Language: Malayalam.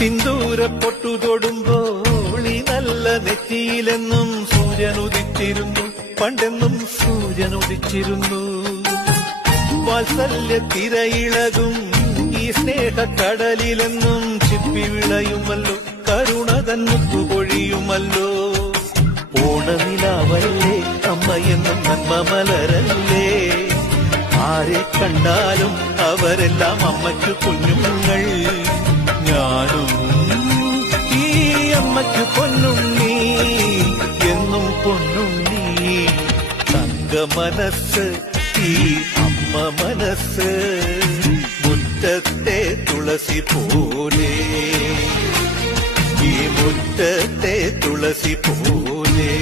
സിന്ദൂര പൊട്ടു തൊടുമ്പോൾ ഈ നല്ല നെറ്റിയിലെന്നും സൂര്യൻ ഉദിച്ചിരുന്നു. പണ്ടെന്നും സൂര്യൻ ഉദിച്ചിരുന്നു. വാത്സല്യ തിരയിളകും ഈ സ്നേഹക്കടലിലെന്നും ചിപ്പി വിളയുമല്ലോ. കരുണ തന്നുക്കു പൊഴിയുമല്ലോ. ഓണനിലാവല്ലേ അമ്മയെന്നും നന്മ മലരല്ലേ? ആരെ കണ്ടാലും അവരെല്ലാം അമ്മയ്ക്ക് കുഞ്ഞുങ്ങൾ. അമ്മയ്ക്ക് നീ എന്നും പൊന്നുണ്ണി തങ്ക മനസ്സ് ഈ അമ്മ മനസ്സ് മുറ്റത്തെ തുളസി പോലെ ഈ മുറ്റത്തെ തുളസി പോലെ